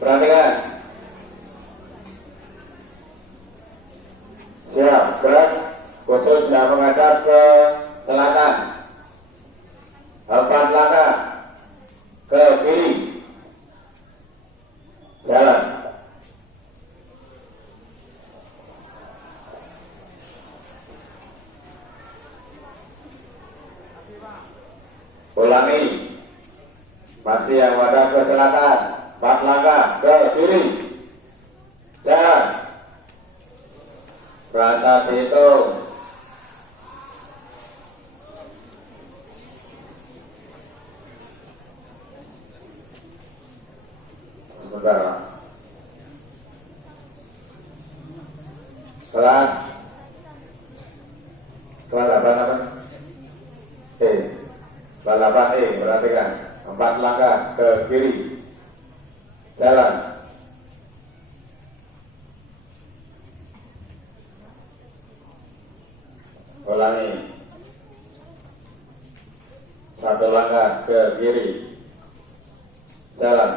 Perhatikan. Siap, gerak. Khusus yang menghadap ke selatan. 4 langkah ke kiri. Jalan. Ulangi. Masih yang menghadap ke selatan. 4 langkah ke kiri. Jalan. Rasa dihitung. Sebentar. Kelas 8 apa? Kelas 8 perhatikan. 4 langkah ke kiri. Jalan. Ulangi. 1 langkah ke kiri. Jalan.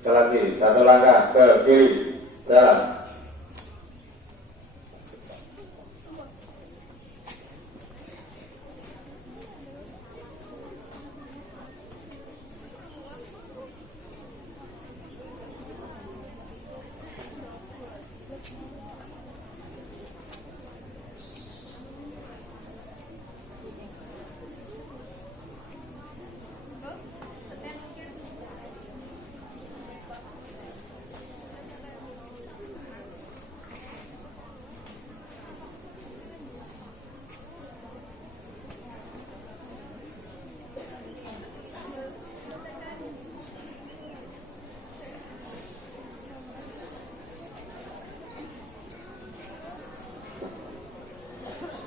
Sekali lagi. 1 langkah ke kiri. Jalan.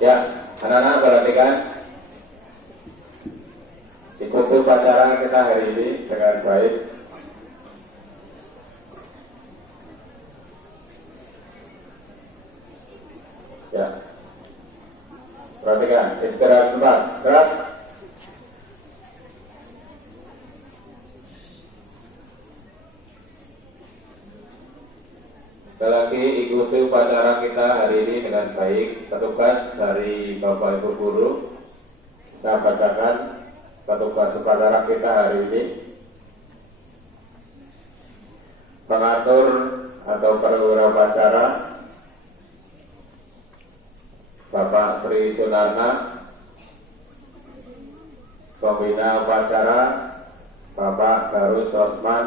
Ya, anak-anak perhatikan. Ikuti upacara kita hari ini dengan baik. Ya, perhatikan. Istirahat sebentar. Gerak. Sekali lagi ikuti upacara kita hari ini dengan baik. Petugas dari Bapak Ibu Guru, saya bacakan petugas upacara kita hari ini. Pengatur atau perwira upacara Bapak Sri Sunarna. Pembina upacara Bapak Garus Osman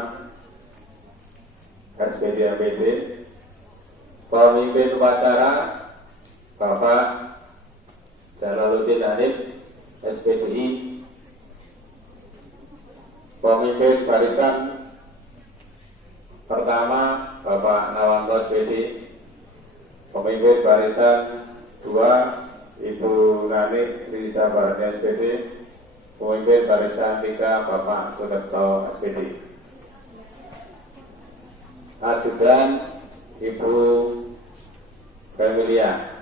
SPD MPD. Pemimpin upacara Bapak Jalaluddin Hanif SPDI. Pemimpin barisan pertama Bapak Nawanto SPD. Pemimpin barisan 2 Ibu Nani Sri Sabarani SPD. Pemimpin barisan 3 Bapak Sudarto SPD. Ajudan Ibu Familia.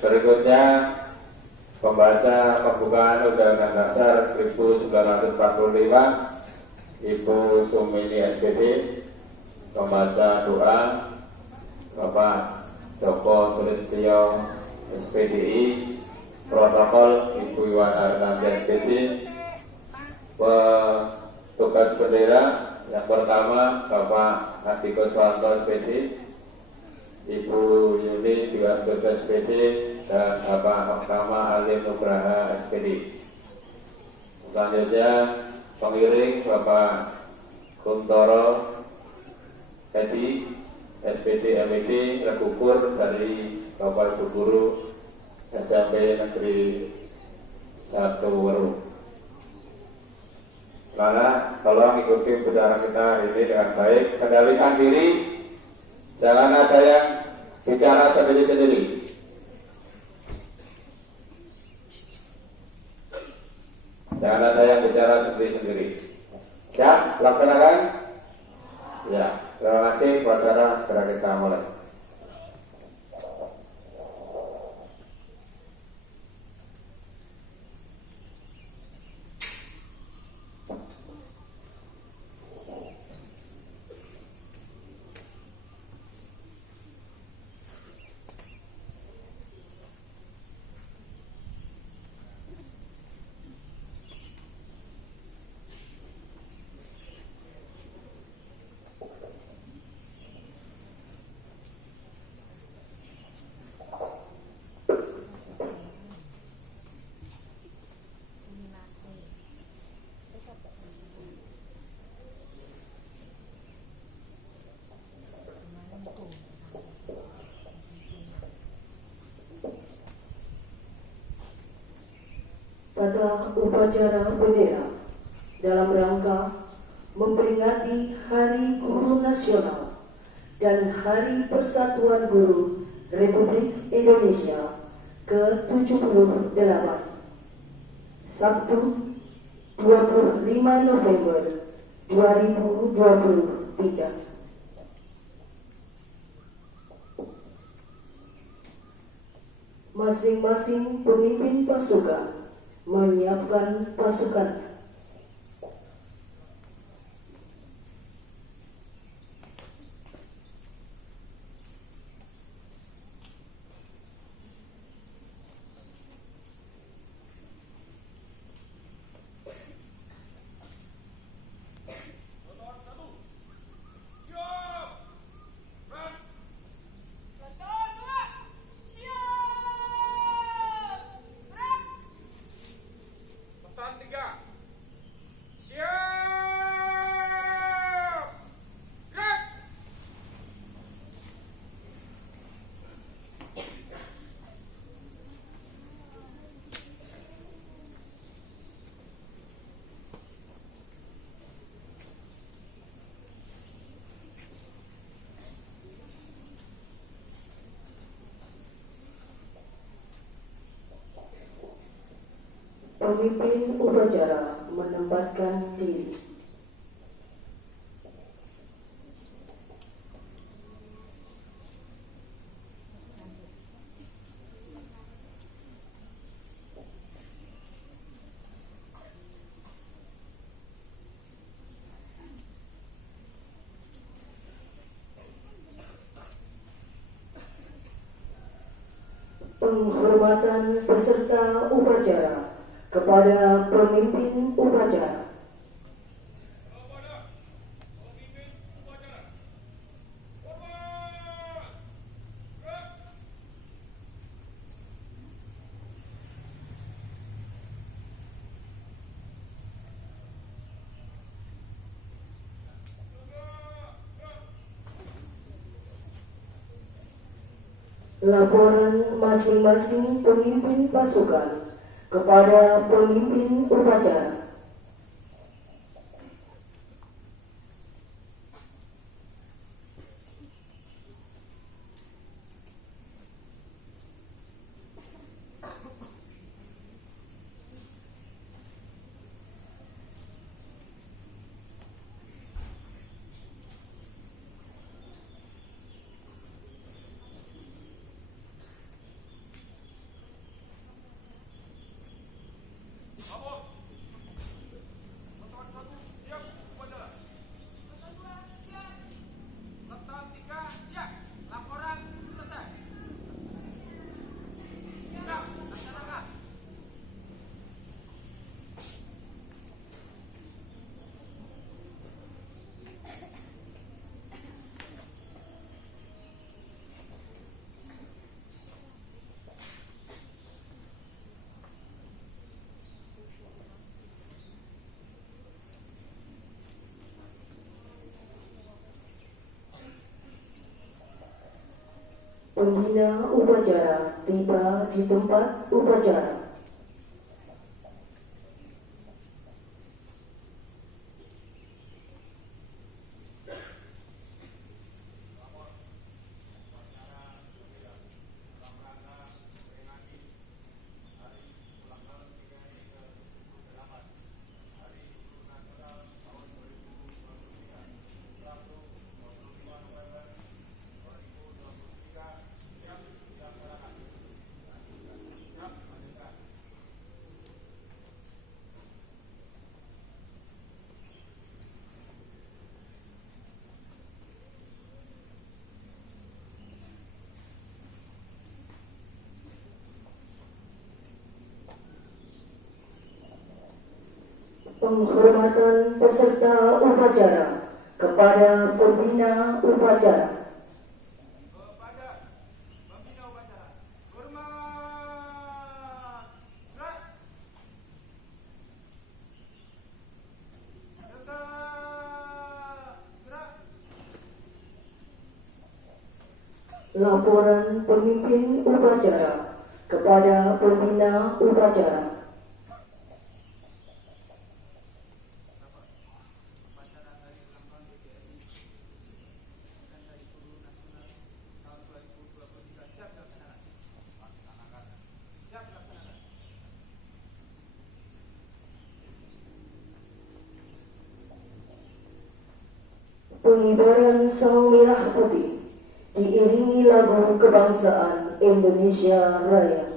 Berikutnya pembaca pembukaan Undang-Undang Dasar 1945 Ibu Sumini SPD. Pembaca doa Bapak Joko Sulistyo SPDI. Protokol Ibu Iwan Arnandi SPD. Petugas bendera yang pertama Bapak Adiko Swanto SPD. Ibu Yuni Diwastoda SPD dan Bapak Oktama Alim Nugraha SPD. Selanjutnya pengiring Bapak Kuntoro Edi SPD MED Rekukur dari Bapak Ibu Guru SMP Negeri 1 Weru. Karena tolong ikuti upacara kita hari ini dengan baik, kendalikan diri, jangan ada yang bicara sendiri-sendiri. Jangan ada yang bicara sendiri-sendiri. Ya, laksanakan. Ya, terima kasih. Upacara segera kita mulai. Pada upacara bendera dalam rangka memperingati Hari Guru Nasional dan Hari Persatuan Guru Republik Indonesia ke-78, Sabtu 25 November 2023. Masing-masing pemimpin pasukan menyiapkan pasukan. Pemimpin upacara menempatkan diri. Penghormatan peserta upacara kepada pemimpin upacara. Laporan masing-masing pemimpin pasukan kepada pemimpin upacara. Pembina upacara tiba di tempat upacara. Penghormatan peserta upacara kepada pembina upacara. Kepada pembina upacara, hormat, gerak, tegak, gerak. Laporan pemimpin upacara kepada pembina upacara. Upacara Hari Ulang Tahun PGRI dan Hari Guru Nasional tahun 2023 siap dilaksanakan. Siap dilaksanakan. Pengibaran Sang Merah Putih diiringi lagu kebangsaan Indonesia Raya.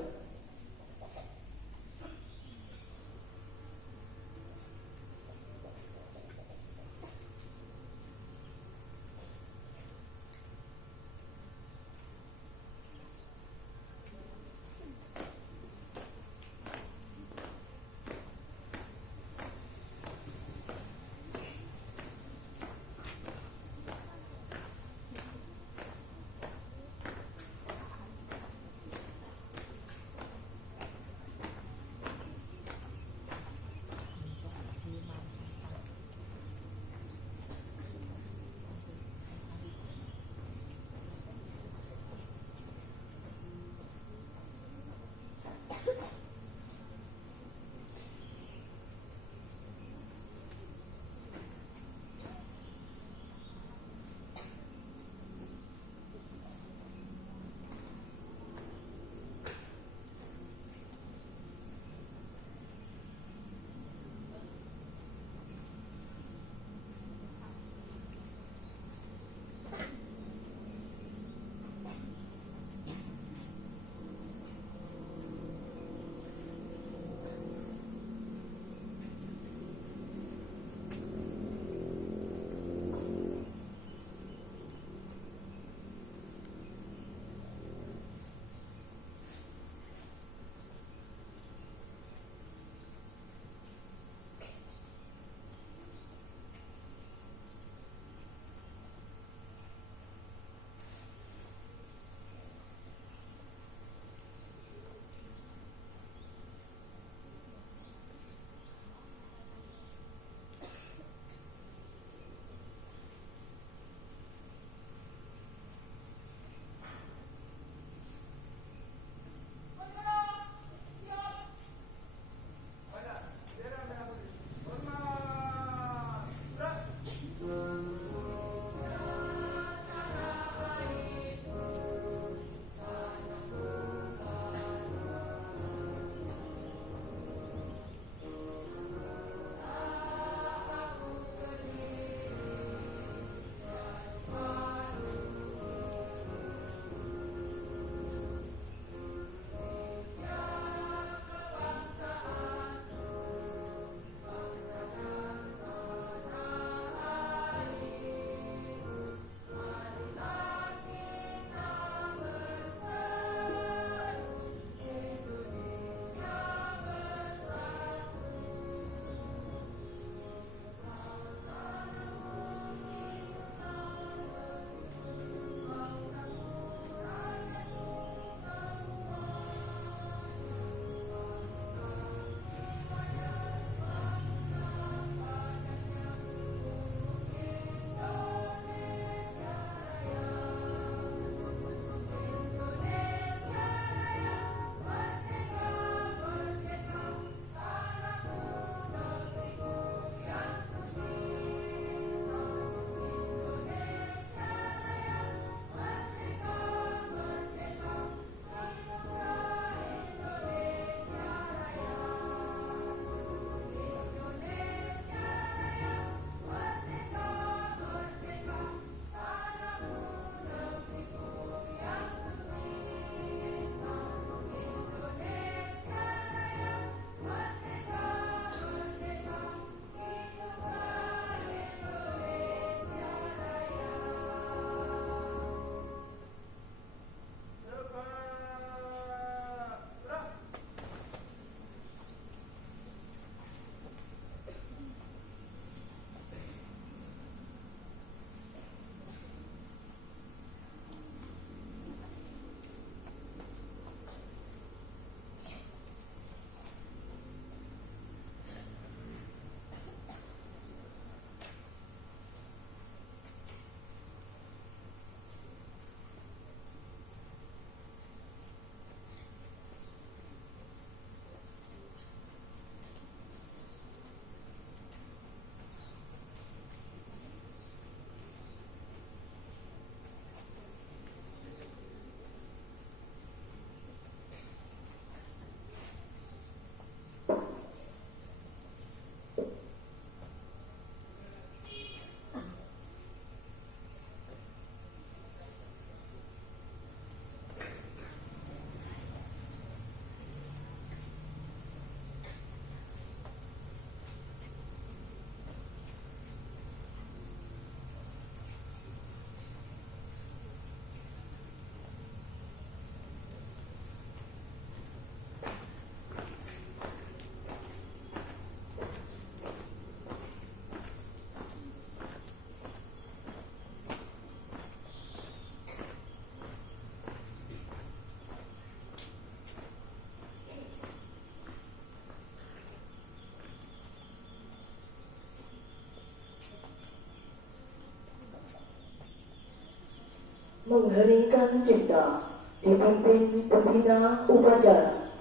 Mengheringkan cipta dipimpin pembina upacara.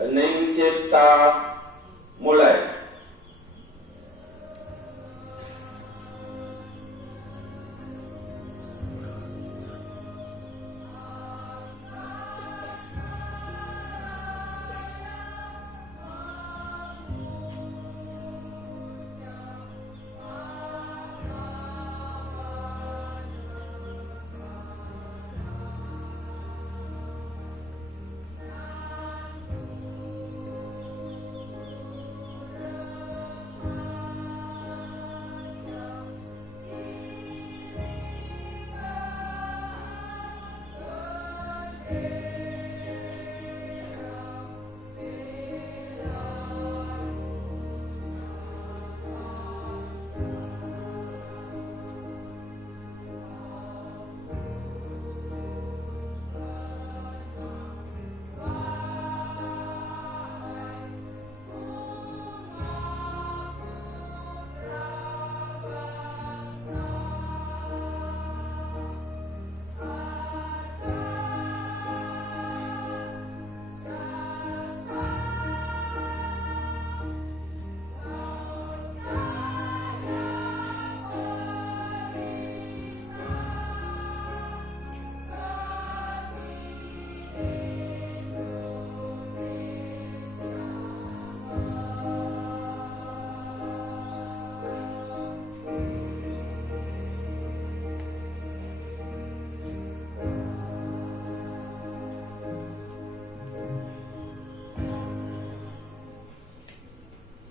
Hening cipta mulai.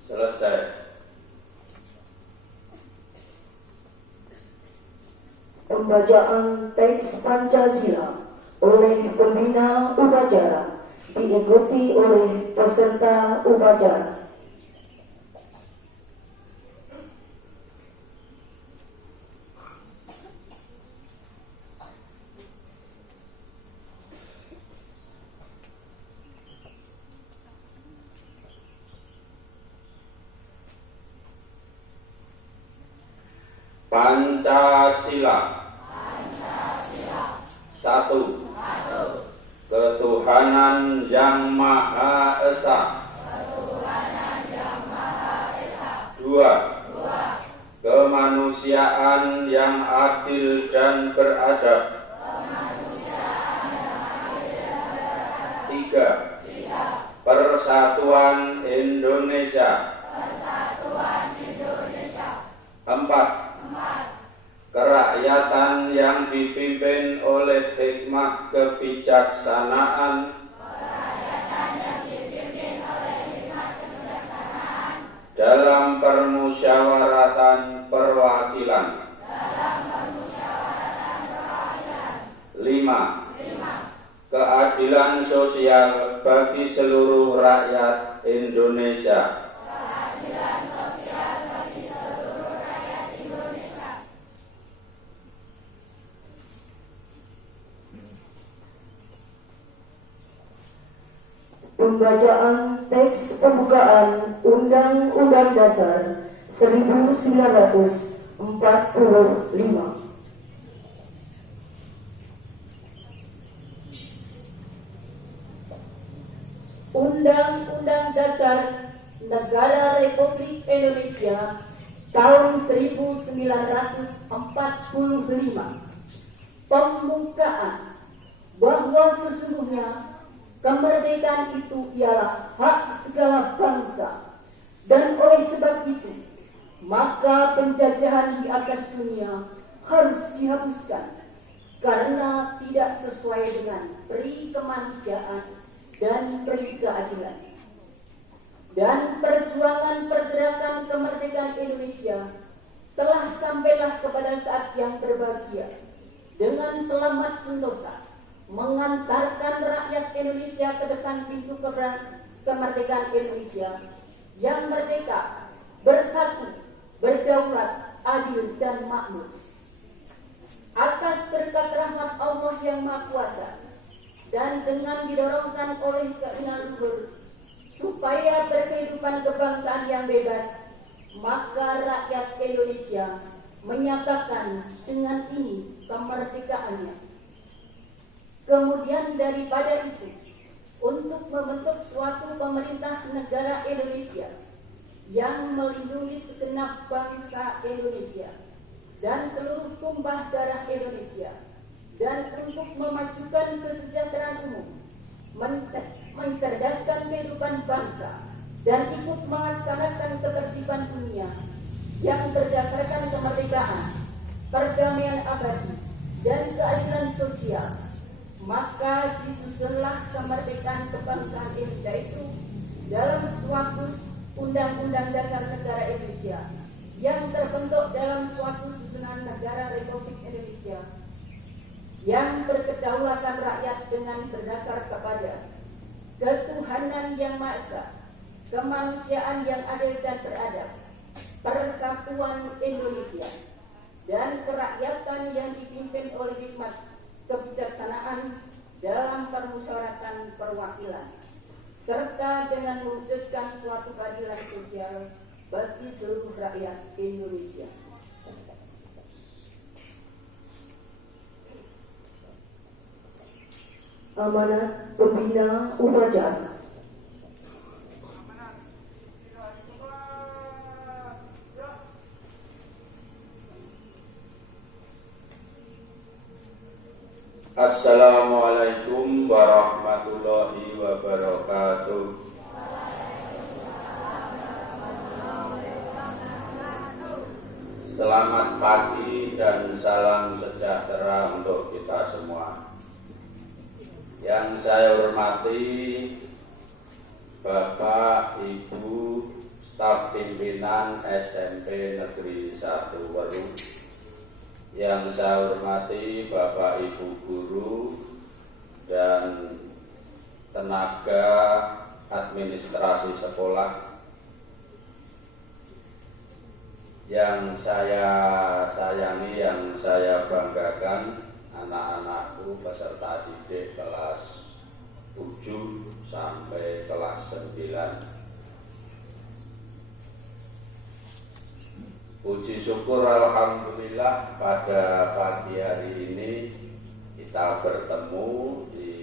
Selesai. Pembacaan teks Pancasila oleh pembina upacara diikuti oleh peserta upacara. Pancasila. Satu. Ketuhanan Yang Maha Esa. Dua. Kemanusiaan yang adil dan beradab. Tiga. Persatuan Indonesia. Empat. Kerakyatan yang dipimpin oleh hikmah kebijaksanaan, dalam permusyawaratan perwakilan. 5. Keadilan sosial bagi seluruh rakyat Indonesia. Pembacaan teks pembukaan Undang-Undang Dasar 1945. Undang-Undang Dasar Negara Republik Indonesia tahun 1945. Pembukaan bahwa sesungguhnya kemerdekaan itu ialah hak segala bangsa, dan oleh sebab itu maka penjajahan di atas dunia harus dihapuskan karena tidak sesuai dengan peri kemanusiaan dan peri keadilan. Dan perjuangan pergerakan kemerdekaan Indonesia telah sampailah kepada saat yang berbahagia dengan selamat sentosa mengantarkan rakyat Indonesia ke depan pintu kemerdekaan Indonesia yang merdeka, bersatu, berdaulat, adil dan makmur. Atas berkat rahmat Allah yang Maha Kuasa dan dengan didorongkan oleh keinginan luhur supaya berkehidupan kebangsaan yang bebas, maka rakyat Indonesia menyatakan dengan ini kemerdekaannya. Kemudian daripada itu, untuk membentuk suatu pemerintah negara Indonesia yang melindungi segenap bangsa Indonesia dan seluruh tumpah darah Indonesia, dan untuk memajukan kesejahteraan umum, mencerdaskan kehidupan bangsa, dan ikut melaksanakan ketertiban dunia yang berdasarkan kemerdekaan, perdamaian abadi, dan keadilan sosial. Maka disusunlah kemerdekaan kebangsaan Indonesia itu dalam suatu Undang-Undang Dasar Negara Indonesia yang terbentuk dalam suatu susunan negara Republik Indonesia yang berkedaulatan rakyat dengan berdasar kepada ketuhanan yang Maha Esa, kemanusiaan yang adil dan beradab, persatuan Indonesia, dan kerakyatan yang dipimpin oleh hikmat kebijaksanaan dalam permusyawaratan perwakilan, serta dengan mewujudkan suatu keadilan sosial bagi seluruh rakyat Indonesia. Amanat Pembina Upacara. Assalamualaikum warahmatullahi wabarakatuh. Selamat pagi dan salam sejahtera untuk kita semua. Yang saya hormati Bapak, Ibu, staf pimpinan SMP Negeri 1 Weru. Yang saya hormati Bapak Ibu guru dan tenaga administrasi sekolah. Yang saya sayangi, yang saya banggakan, anak-anakku peserta didik kelas 7 sampai kelas 9. Puji syukur alhamdulillah pada pagi hari ini kita bertemu di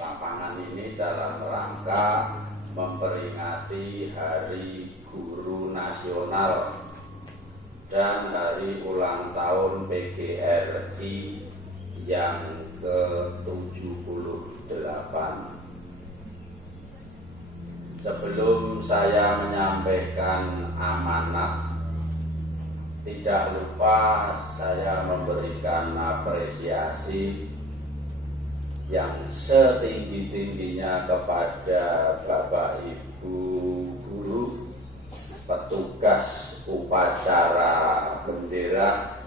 lapangan ini dalam rangka memperingati Hari Guru Nasional dan hari ulang tahun PGRI yang ke-78. Sebelum saya menyampaikan amanat, tidak lupa saya memberikan apresiasi yang setinggi-tingginya kepada Bapak Ibu guru, petugas upacara bendera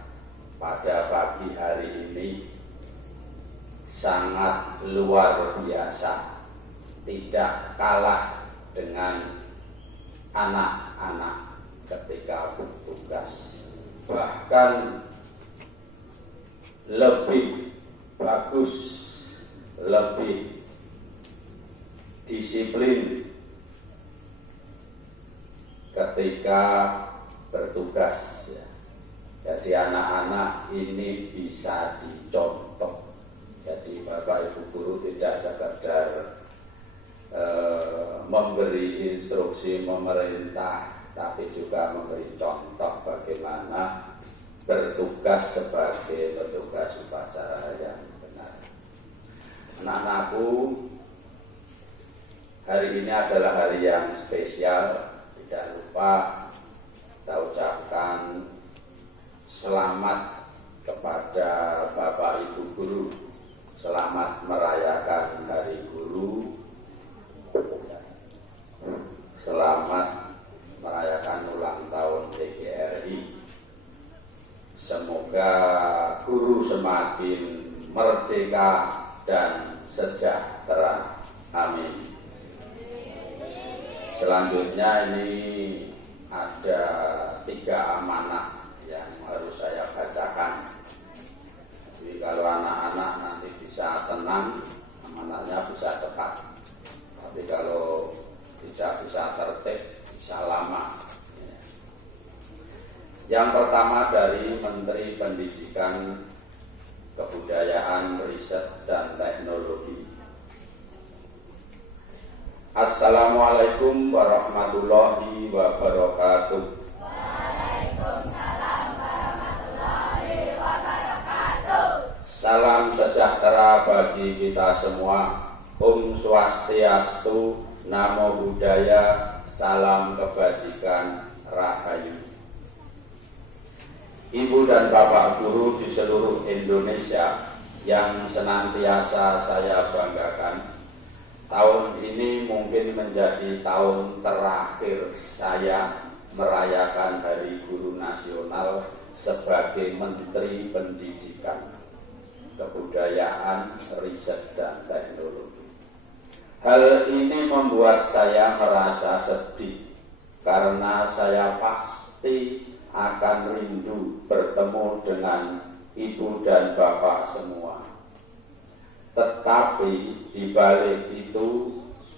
pada pagi hari ini. Sangat luar biasa, tidak kalah dengan anak-anak ketika bertugas. Bahkan lebih bagus, lebih disiplin ketika bertugas. Jadi anak-anak ini bisa dicontoh. Jadi Bapak Ibu guru tidak sekedar memberi instruksi memerintah, tapi juga memberi contoh bagaimana bertugas sebagai petugas upacara yang benar. Anak-anakku, hari ini adalah hari yang spesial. Tidak lupa kita ucapkan selamat kepada Bapak Ibu guru. Selamat merayakan Hari Guru. Selamat merayakan ulang tahun PGRI. Semoga guru semakin merdeka dan sejahtera. Amin. Selanjutnya ini ada 3 amanah yang harus saya bacakan. Jadi kalau anak-anak nanti bisa tenang, amanahnya bisa cepat. Tapi kalau tidak bisa tertib, bisa lama. Yang pertama Menteri Pendidikan, Kebudayaan, Riset, dan Teknologi. Assalamualaikum warahmatullahi wabarakatuh. Waalaikumsalam warahmatullahi wabarakatuh. Salam sejahtera bagi kita semua. Om Swastiastu, Namo Buddhaya, salam kebajikan, Rahayu. Ibu dan Bapak guru di seluruh Indonesia yang senantiasa saya banggakan, tahun ini mungkin menjadi tahun terakhir saya merayakan Hari Guru Nasional sebagai Menteri Pendidikan, Kebudayaan, Riset, dan Teknologi. Hal ini membuat saya merasa sedih karena saya pasti akan rindu bertemu dengan ibu dan bapak semua. Tetapi di balik itu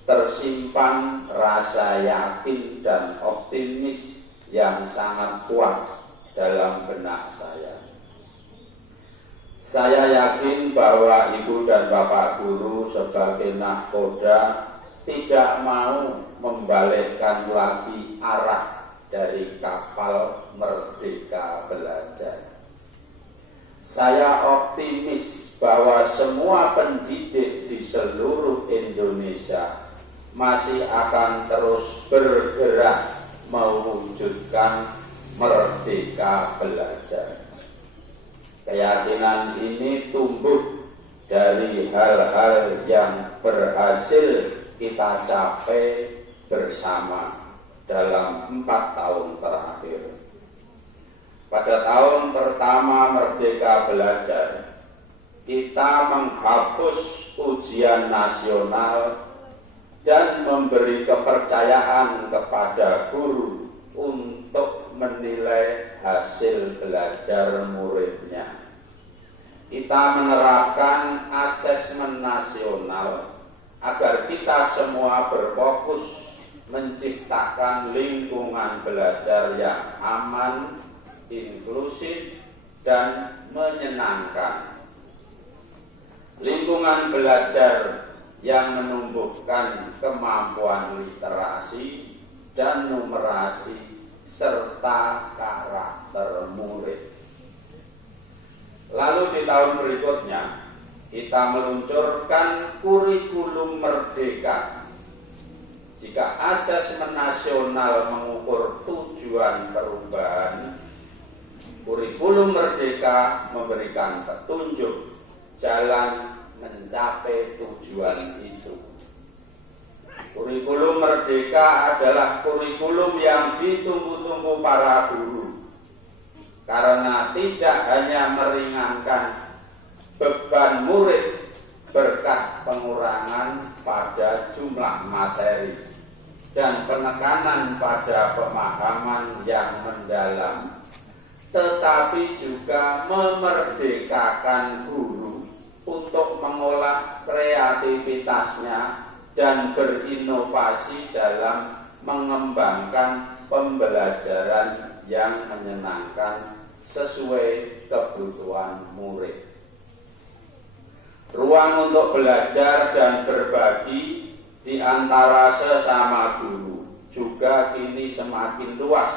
tersimpan rasa yakin dan optimis yang sangat kuat dalam benak saya. Saya yakin bahwa ibu dan bapak guru sebagai nahkoda tidak mau membalikkan lagi arah dari kapal Merdeka Belajar. Saya optimis bahwa semua pendidik di seluruh Indonesia masih akan terus bergerak mewujudkan Merdeka Belajar. Keyakinan ini tumbuh dari hal-hal yang berhasil kita capai bersama dalam 4 tahun terakhir. Pada tahun pertama Merdeka Belajar, kita menghapus ujian nasional dan memberi kepercayaan kepada guru untuk menilai hasil belajar muridnya. Kita menerapkan asesmen nasional agar kita semua berfokus menciptakan lingkungan belajar yang aman, inklusif, dan menyenangkan. Lingkungan belajar yang menumbuhkan kemampuan literasi dan numerasi serta karakter murid. Lalu di tahun berikutnya kita meluncurkan kurikulum merdeka. Jika asesmen nasional mengukur tujuan perubahan, kurikulum merdeka memberikan petunjuk jalan mencapai tujuan itu. Kurikulum merdeka adalah kurikulum yang ditunggu-tunggu para guru, karena tidak hanya meringankan beban murid berkat pengurangan pada jumlah materi dan penekanan pada pemahaman yang mendalam, tetapi juga memerdekakan guru untuk mengolah kreativitasnya dan berinovasi dalam mengembangkan pembelajaran yang menyenangkan sesuai kebutuhan murid. Ruang untuk belajar dan berbagi di antara sesama guru juga kini semakin luas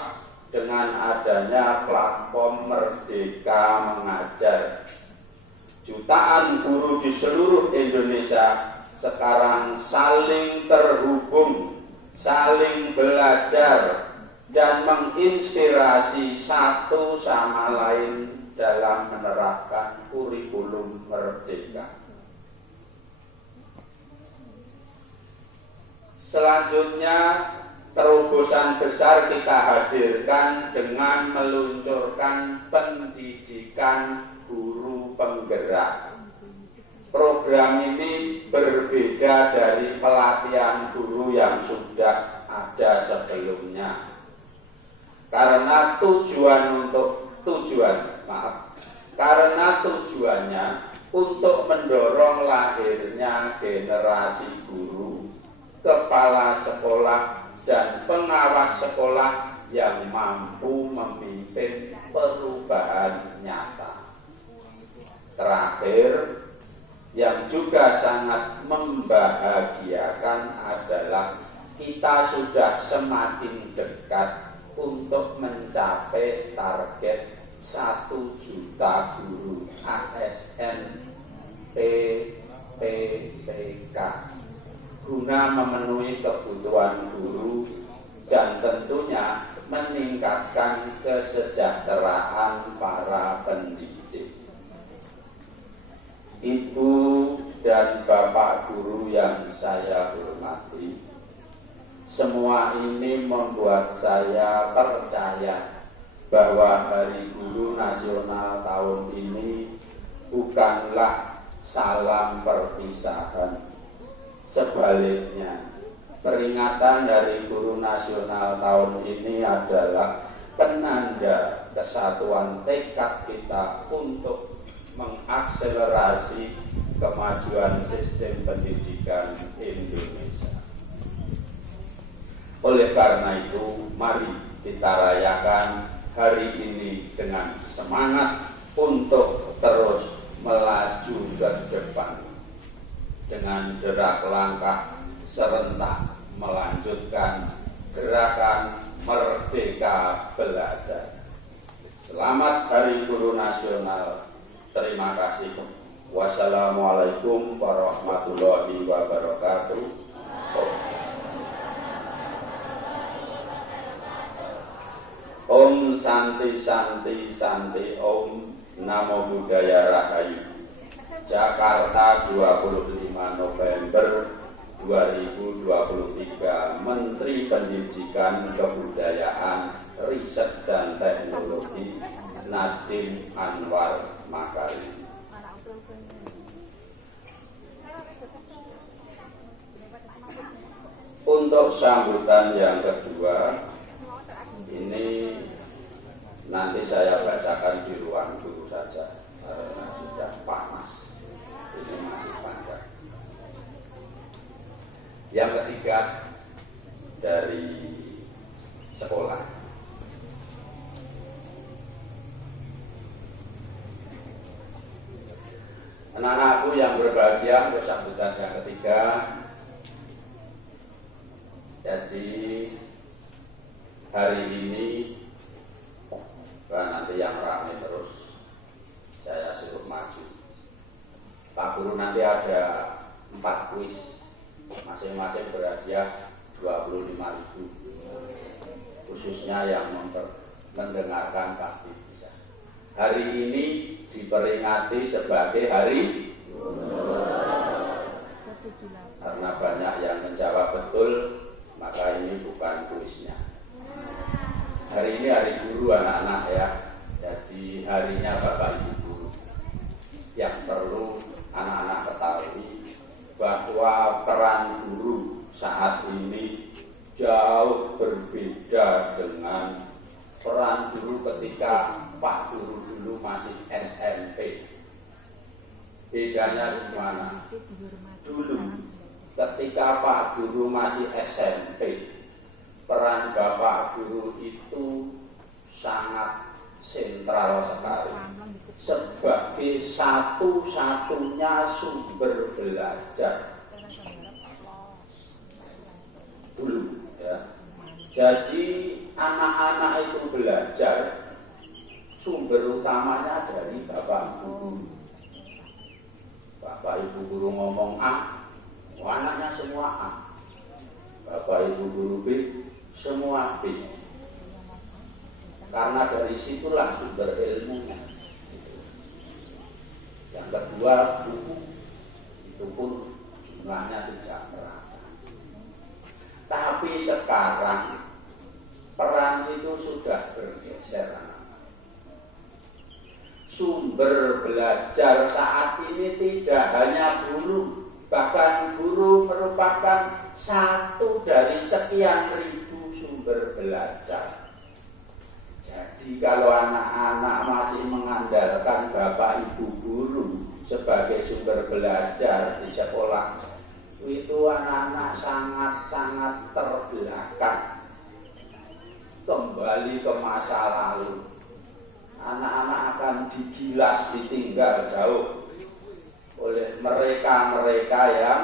dengan adanya platform Merdeka Mengajar. Jutaan guru di seluruh Indonesia sekarang saling terhubung, saling belajar, dan menginspirasi satu sama lain dalam menerapkan kurikulum merdeka. Selanjutnya, terobosan besar kita hadirkan dengan meluncurkan pendidikan guru penggerak. Program ini berbeda dari pelatihan guru yang sudah ada sebelumnya. Karena tujuannya untuk mendorong lahirnya generasi guru, kepala sekolah, dan pengawas sekolah yang mampu memimpin perubahan nyata. Terakhir, yang juga sangat membahagiakan adalah kita sudah semakin dekat untuk mencapai target 1 juta guru ASN PPPK guna memenuhi kebutuhan guru dan tentunya meningkatkan kesejahteraan para pendidik. Ibu dan Bapak guru yang saya hormati, semua ini membuat saya percaya bahwa Hari Guru Nasional tahun ini bukanlah salam perpisahan. Sebaliknya, peringatan Hari Guru Nasional tahun ini adalah penanda kesatuan tekad kita untuk mengakselerasi kemajuan sistem pendidikan Indonesia. Oleh karena itu, mari kita rayakan hari ini dengan semangat untuk terus melaju ke depan, dengan gerak langkah serentak melanjutkan gerakan Merdeka Belajar. Selamat Hari Guru Nasional. Terima kasih. Wassalamualaikum warahmatullahi wabarakatuh. Om Santi Santi Santi Om. Namo Buddhaya Rahayu. Jakarta 25 November 2023. Menteri Pendidikan, Kebudayaan, Riset dan Teknologi Nadiem Anwar Makarim. Untuk sambutan yang kedua, ini nanti saya bacakan di ruang guru saja karena sudah panas. Ini masih panjang. Yang ketiga dari sekolah. Anak-anakku yang berbahagia, untuk sambutan yang ketiga. Jadi hari ini nanti yang ramai terus saya suruh maju. Pak Guru nanti ada 4 kuis, masing-masing berhadiah 25.000. Khususnya yang mendengarkan pasti bisa. Hari ini diperingati sebagai Hari karena banyak yang menjawab betul, maka ini bukan kuisnya. Hari ini Hari Guru anak-anak ya. Jadi harinya Bapak Ibu Guru. Yang perlu anak-anak ketahui bahwa peran guru saat ini jauh berbeda dengan peran guru ketika Pak Guru dulu masih SMP. Bedanya di mana? Dulu ketika Pak Guru masih SMP, peran Bapak Guru itu sangat sentral sekali sebagai satu-satunya sumber belajar dulu ya. Jadi anak-anak itu belajar sumber utamanya dari Bapak Guru. Bapak Ibu Guru ngomong A, anaknya semua A. Bapak Ibu Guru B, semua B. Karena dari situlah sumber ilmunya. Yang kedua, buku. Itu pun jumlahnya tidak merata. Tapi sekarang peran itu sudah bergeser. Sumber belajar saat ini tidak hanya guru, bahkan guru merupakan satu dari sekian ribu sumber belajar. Jadi kalau anak-anak masih mengandalkan Bapak Ibu Guru sebagai sumber belajar di sekolah, itu anak-anak sangat-sangat terbelakang. kembali ke masa lalu. Anak-anak akan digilas, ditinggal jauh oleh mereka-mereka yang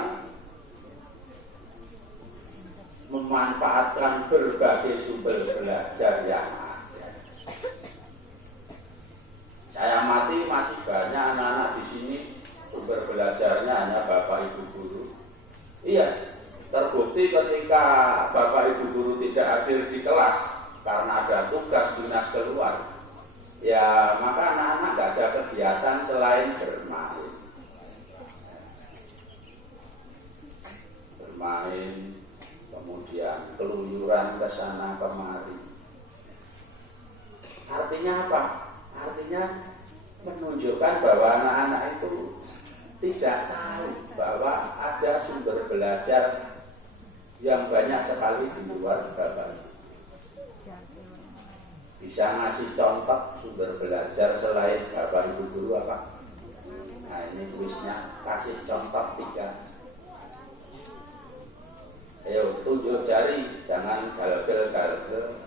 memanfaatkan berbagai sumber belajar yang ada. Saya mati masih banyak anak-anak di sini sumber belajarnya hanya bapak ibu guru. Iya, terbukti ketika bapak ibu guru tidak hadir di kelas karena ada tugas dinas keluar, ya maka anak-anak nggak ada kegiatan selain bermain, kemudian keluyuran ke sana kemari. Artinya apa? Artinya menunjukkan bahwa anak-anak itu tidak tahu bahwa ada sumber belajar yang banyak sekali di luar bapak. Bisa ngasih contoh sumber belajar selain bapak ibu guru apa? Nah ini kuisnya, kasih contoh 3. Ayo tunjuk jari, jangan galgel-galgel.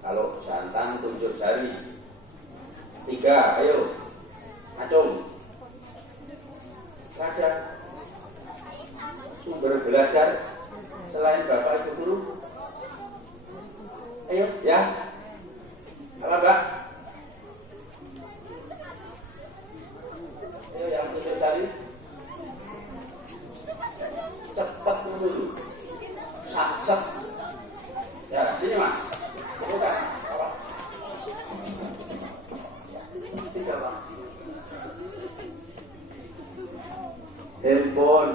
Kalau jantan tunjuk jari. 3, ayo acung. Ada sumber belajar selain bapak ibu guru? Ayo ya. Apa Mbak? Ayo yang tunjuk jari. Cepat dulu. Sat. Ya, sini Mas. Bukan. Apa? 3 Pak. Handphone.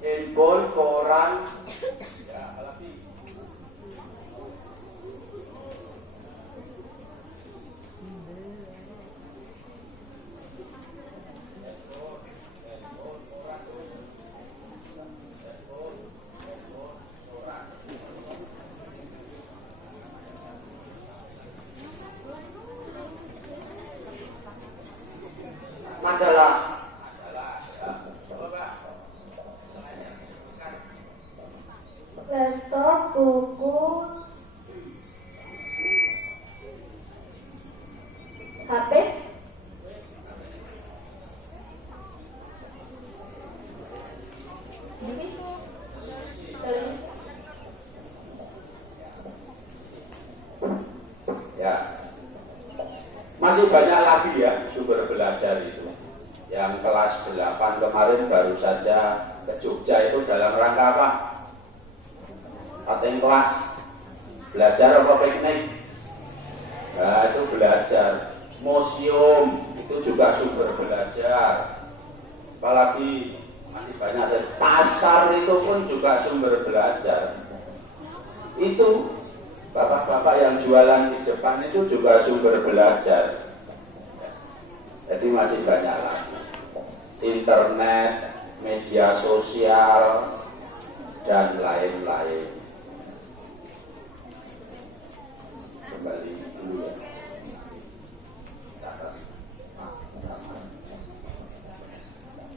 Handphone, koran. Ya, lagi. Majalah. Laptop, buku, HP, Ya, masih banyak lagi ya sumber belajar itu. Yang kelas 8 kemarin baru saja ke Jogja itu dalam rangka apa? Pating kelas belajar apa piknik? Nah itu belajar. Museum itu juga sumber belajar. Apalagi masih banyak. Pasar itu pun juga sumber belajar. Itu bapak-bapak yang jualan di depan itu juga sumber belajar. Jadi masih banyak lagi. Internet, media sosial, dan lain-lain. Kembali dulu ya.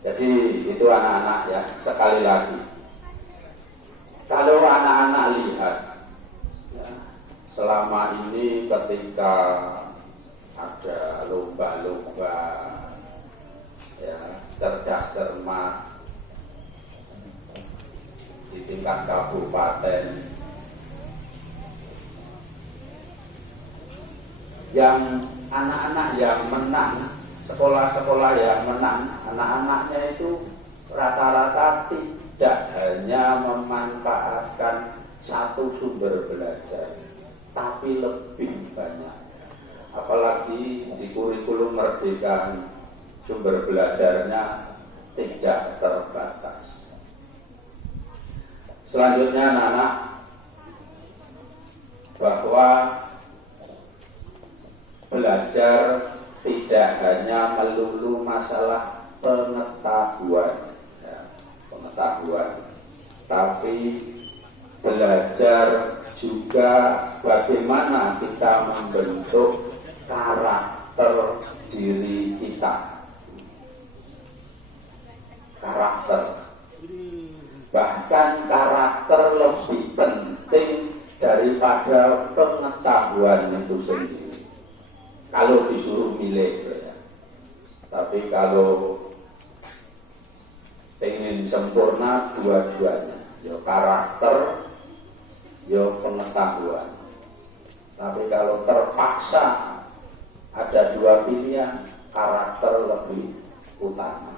Jadi itu anak-anak ya, sekali lagi. Kalau anak-anak lihat ya, selama ini ketika ada lomba-lomba ya, cerdas cermat di tingkat kabupaten, yang anak-anak yang menang, sekolah-sekolah yang menang, anak-anaknya itu rata-rata tidak hanya memanfaatkan satu sumber belajar, tapi lebih banyak. Apalagi di kurikulum merdeka sumber belajarnya tidak terbatas. Selanjutnya anak-anak, bahwa belajar tidak hanya melulu masalah pengetahuan, ya, tapi belajar juga bagaimana kita membentuk karakter diri kita. karakter. Bahkan karakter lebih penting daripada pengetahuan itu sendiri. Kalau disuruh milih, ya. Tapi kalau ingin sempurna dua-duanya, ya karakter, ya pengetahuan. Tapi kalau terpaksa ada dua pilihan, karakter lebih utama.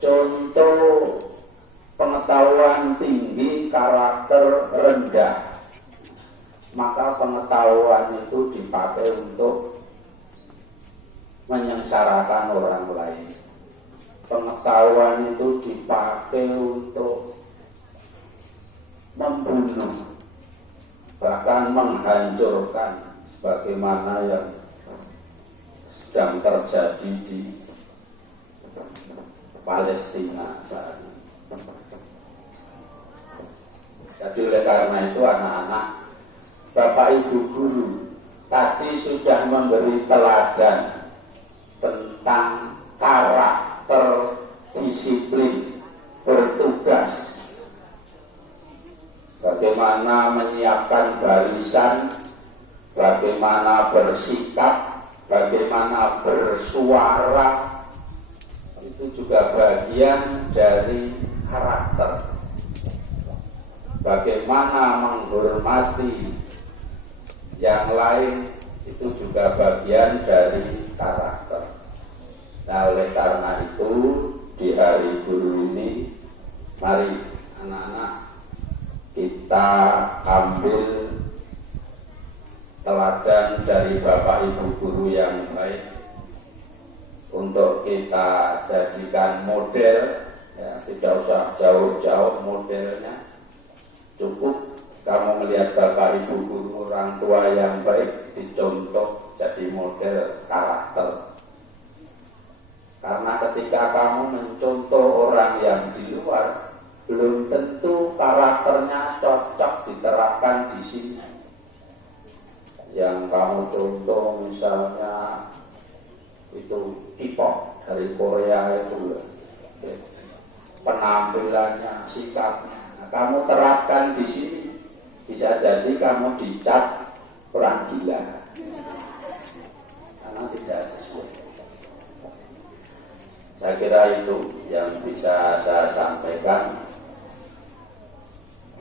Contoh pengetahuan tinggi, karakter rendah, maka pengetahuan itu dipakai untuk menyengsarakan orang lain. Pengetahuan itu dipakai untuk membunuh, bahkan menghancurkan, sebagaimana yang sedang terjadi di Palestina saat ini. Jadi oleh karena itu anak-anak, Bapak Ibu guru tadi sudah memberi teladan tentang karakter, disiplin, bertugas, bagaimana menyiapkan barisan, bagaimana bersikap, bagaimana bersuara. Itu juga bagian dari karakter. Bagaimana menghormati yang lain, itu juga bagian dari karakter. Nah, oleh karena itu di hari guru ini, mari anak-anak kita ambil teladan dari Bapak Ibu guru yang baik untuk kita jadikan model, ya, tidak usah jauh-jauh modelnya, cukup kamu melihat Bapak Ibu guru orang tua yang baik dicontoh jadi model karakter. Karena ketika kamu mencontoh orang yang di luar, belum tentu karakternya cocok diterapkan di sini. Yang kamu contoh misalnya itu K-pop dari Korea itu, penampilannya, sikapnya, nah, kamu terapkan di sini, bisa jadi kamu dicap orang gila karena tidak sesuai. Saya kira itu yang bisa saya sampaikan.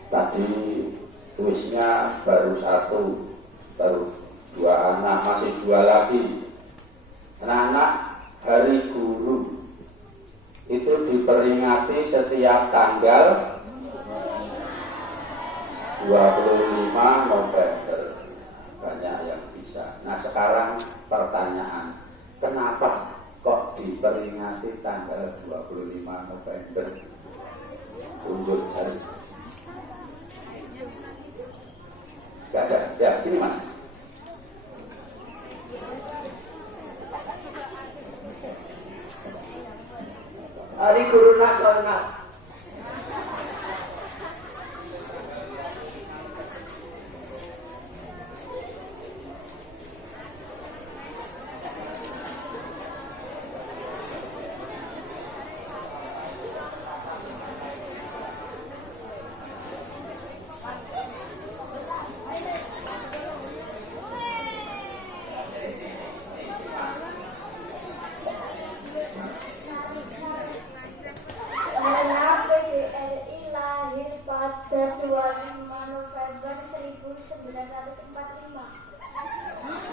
Tadi kuisnya baru satu, baru dua anak, masih dua lagi. Anak-anak, hari guru itu diperingati setiap tanggal 25 November. Banyak yang bisa. Nah, sekarang pertanyaan, kenapa kok diperingati tanggal 25 November? Tunjuk jari. Gak ada. Ya, sini Mas. Hari Guru Nasional.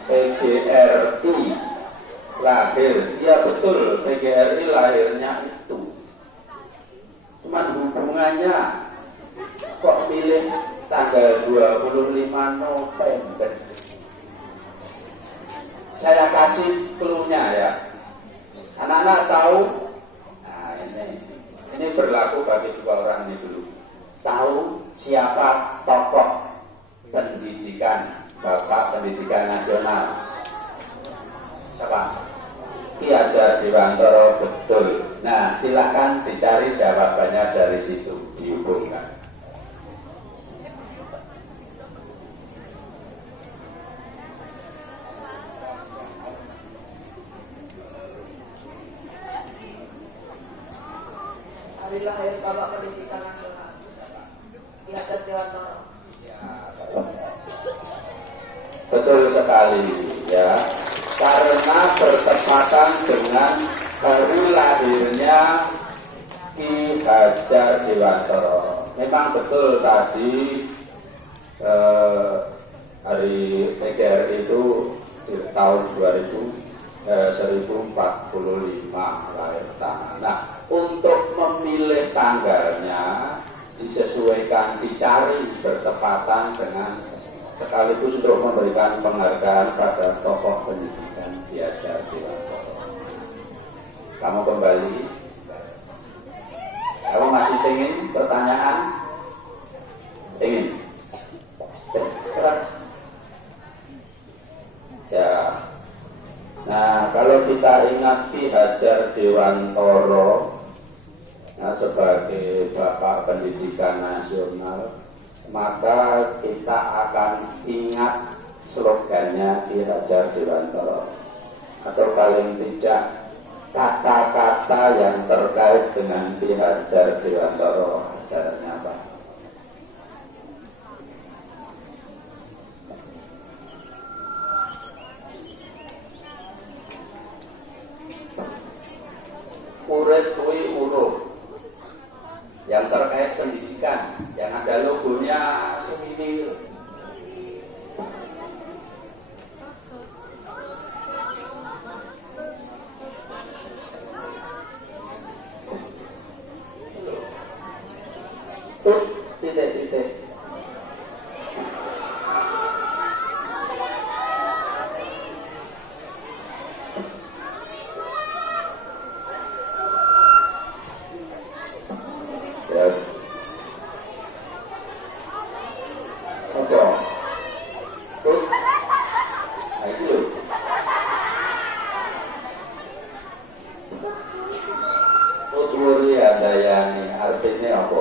PGRI lahir, ya betul, PGRI lahirnya itu. Cuman hubungannya kok pilih tanggal 25 November? Saya kasih clue-nya ya. Anak-anak tahu? Nah, ini berlaku bagi dua orang ini dulu. Tahu siapa tokoh pendidikan, Bapak Pendidikan Nasional? Siapa? Ki Hajar Dewantara, betul. Nah, silakan dicari jawabannya dari situ, dihubungkan. Hari lahir Bapak Pendidikan Nasional Ki Hajar Dewantoro. Ya, betul sekali ya, karena bertepatan dengan hari lahirnya Ki Hajar Dewantoro. Memang betul tadi hari PGRI itu di tahun 1045 lahir tanah. Nah, untuk memilih tanggalnya disesuaikan, dicari bertepatan dengan, sekaligus untuk memberikan penghargaan pada tokoh pendidikan Ki Hajar Dewantoro. Kamu kembali. Kamu masih ingin pertanyaan? Ingin? Ya. Nah, kalau kita ingat Ki Hajar Dewantoro, nah, sebagai Bapak Pendidikan Nasional, maka kita akan ingat slogannya Ki Hajar Dewantoro, atau paling tidak kata-kata yang terkait dengan Ki Hajar Dewantoro. Ajarannya apa? Urip kuwi urup. Yang terkait pendidikan, yang ada logonya segini. Titik-titik. Ya. Apa? Tuh. Nah, itu loh. Utwuri andayani, artinya apa?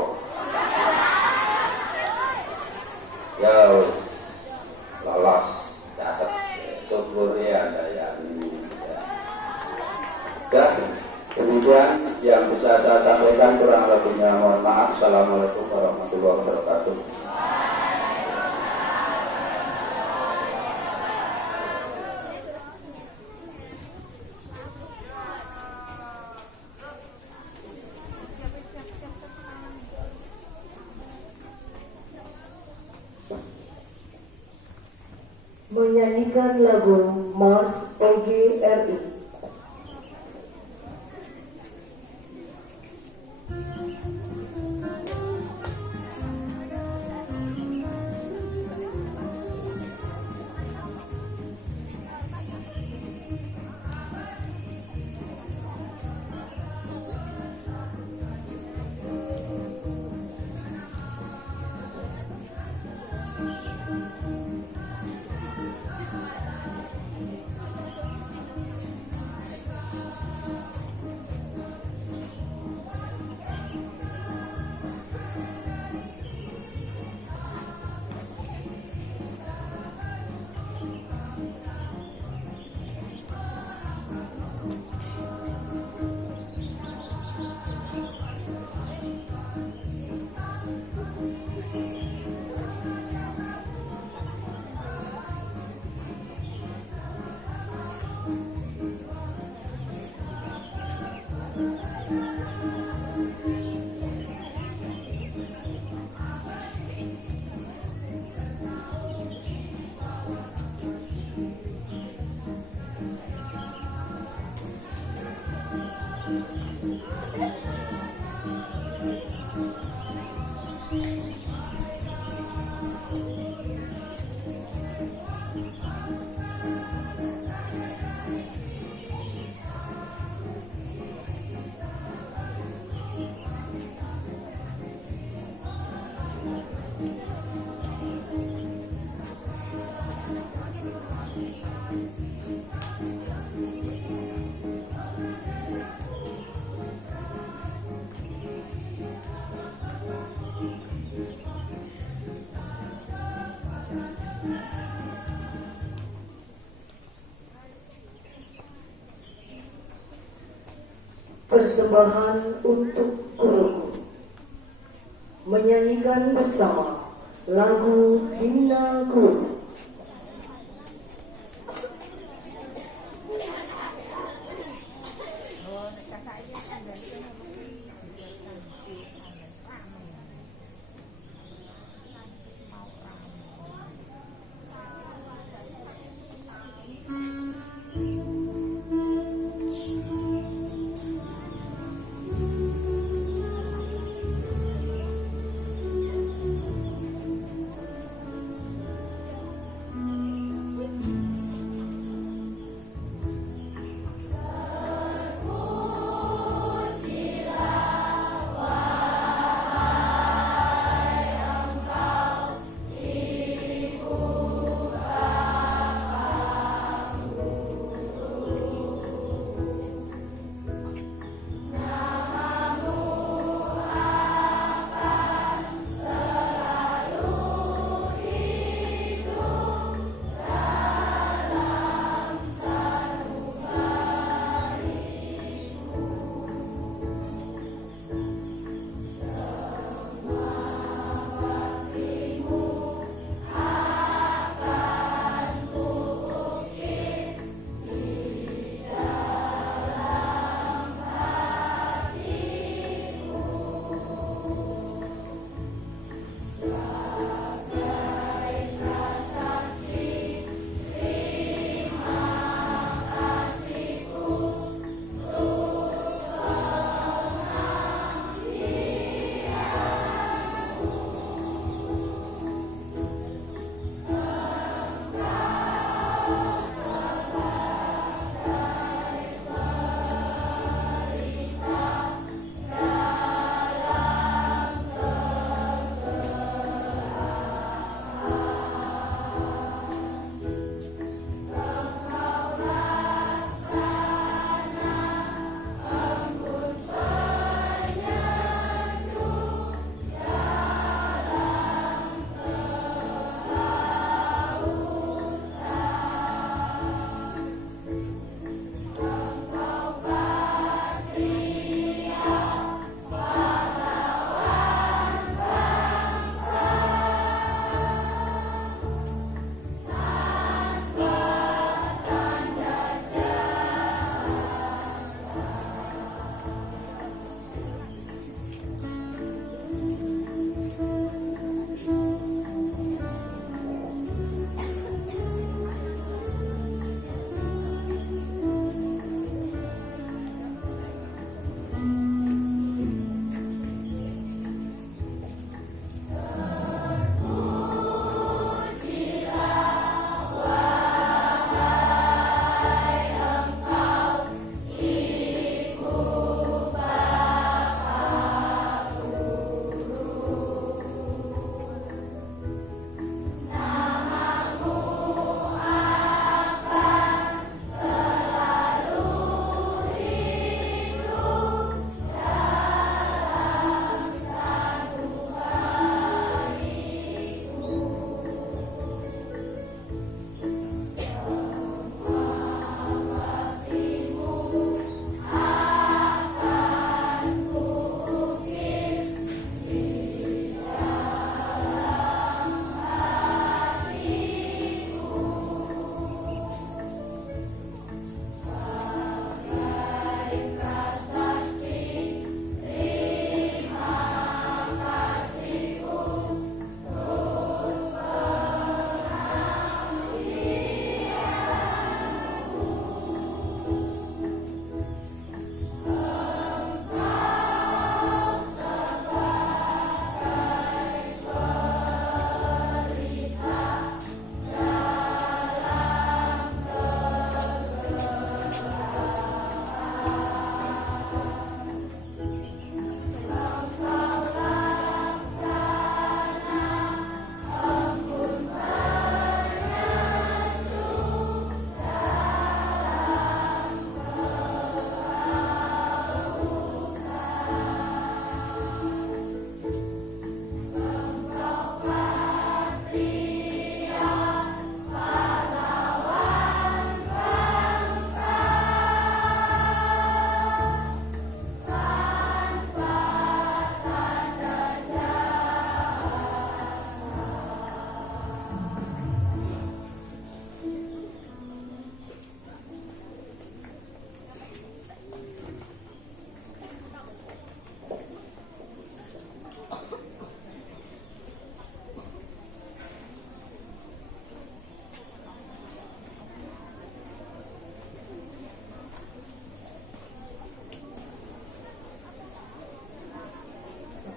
Ya wis, lolos, catat. Utwuri andayani. Dan kemudian yang bisa saya sampaikan kurang lebihnya mohon maaf. Assalamualaikum warahmatullahi wabarakatuh. Menyanyikan lagu Mars PGRI. Persembahan untuk guruku. menyanyikan bersama lagu Himna Guru.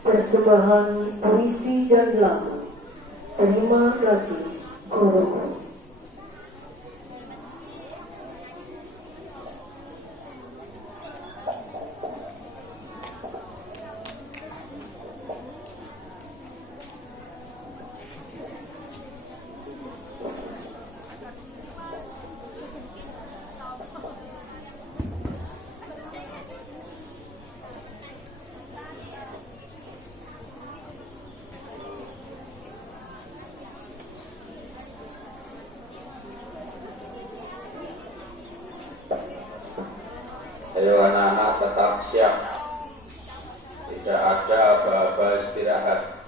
persembahan puisi dan lagu. Terima kasih, guruku. Ayo anak-anak tetap siap. Tidak ada aba-aba istirahat.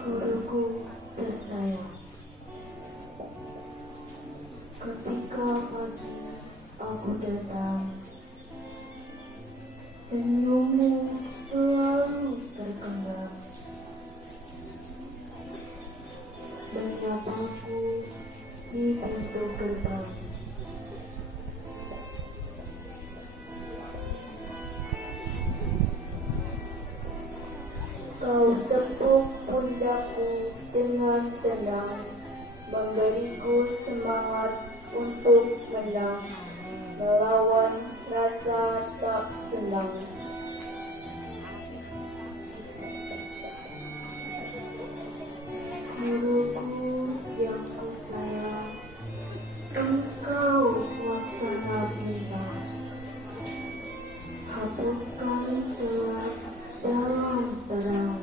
Guruku tersayang, ketika pagi aku datang, senyummu selalu terkembang, menyapaku di pintu gerbang. Kau tepuk pundakku dengan tenang, memberiku semangat untuk menang, melawan rasa tak senang. Guruku yang kusayang, engkau laksana bina, hapuskan gelap dalam terang.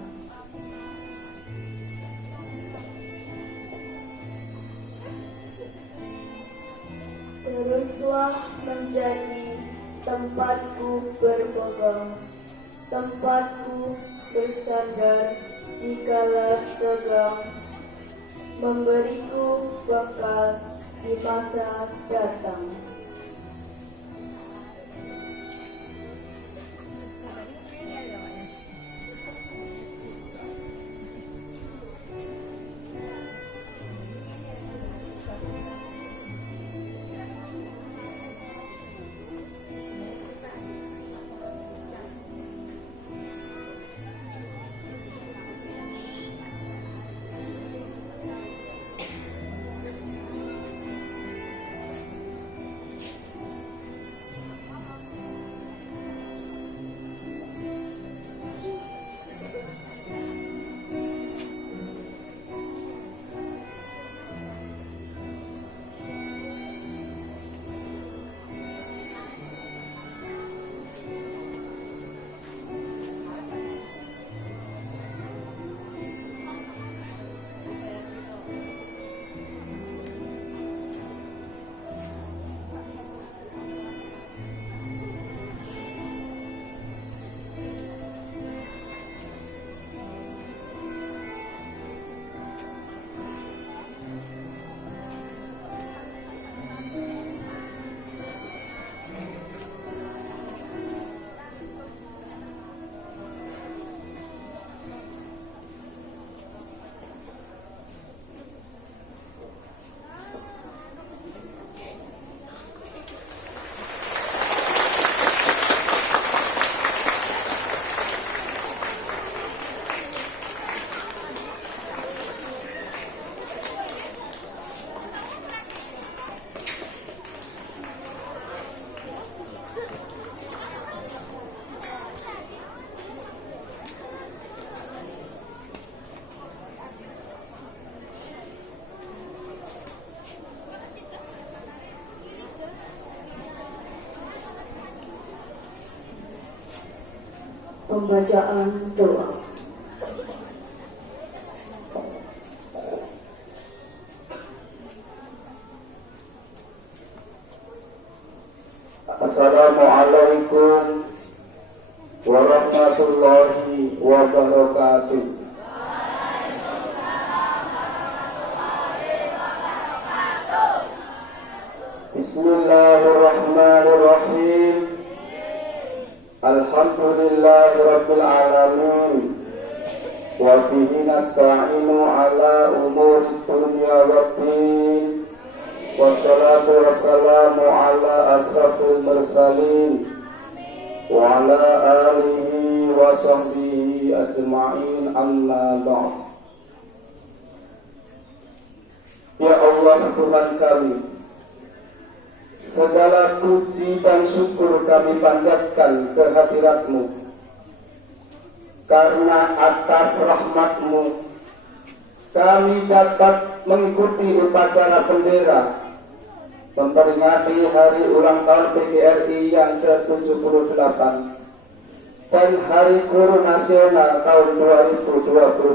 Teruslah menjadi tempatku berpegang, tempatku bersandar dikala tegang, memberiku bekal di masa datang. Pembacaan doa. Assalamualaikum warahmatullahi wabarakatuh. Bismillahirrahmanirrahim. Alhamdulillahirabbil alamin. Wa bihi nasta'inu ala umuri dunya waddin. Wassalatu wassalamu ala asrafil mursalin wa ala alihi wa sahbihi ajma'in, amma ba'd. Ya Allah Tuhan kami, segala puji dan syukur kami panjatkan kehadirat-Mu, karena atas rahmat-Mu kami dapat mengikuti upacara bendera memperingati hari ulang tahun PGRI yang ke-78 dan Hari Guru Nasional tahun 2023.